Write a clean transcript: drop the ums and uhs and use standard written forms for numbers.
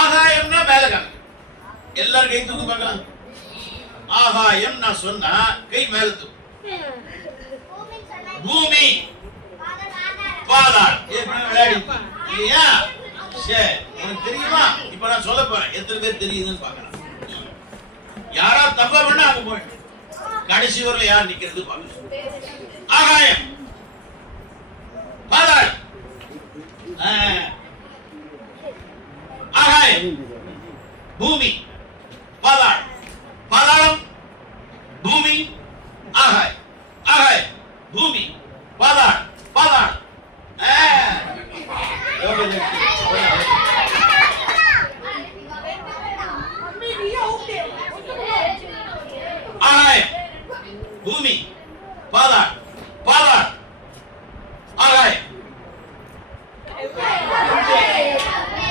ஆகாயம்னா மேல காமி. எல்லாரும் கை தூக்கு பார்க்கலாம். ஆகாயம் நான் சொன்னா கை மேல தூக்கு. பூமி பாதாளம் விளையாடி இல்லையா? சரி, உனக்கு தெரியுமா? இப்ப நான் சொல்ல போறேன், எத்தனை பேர் தெரியுதுன்னு பாக்கலாம். யாரா தப்பா பண்ணா அங்க போய் கடைசி வரல யார் நிக்கிறது பாக்கலாம். ஆகாயம், பாதாளம், ஆகாயம், பூமி,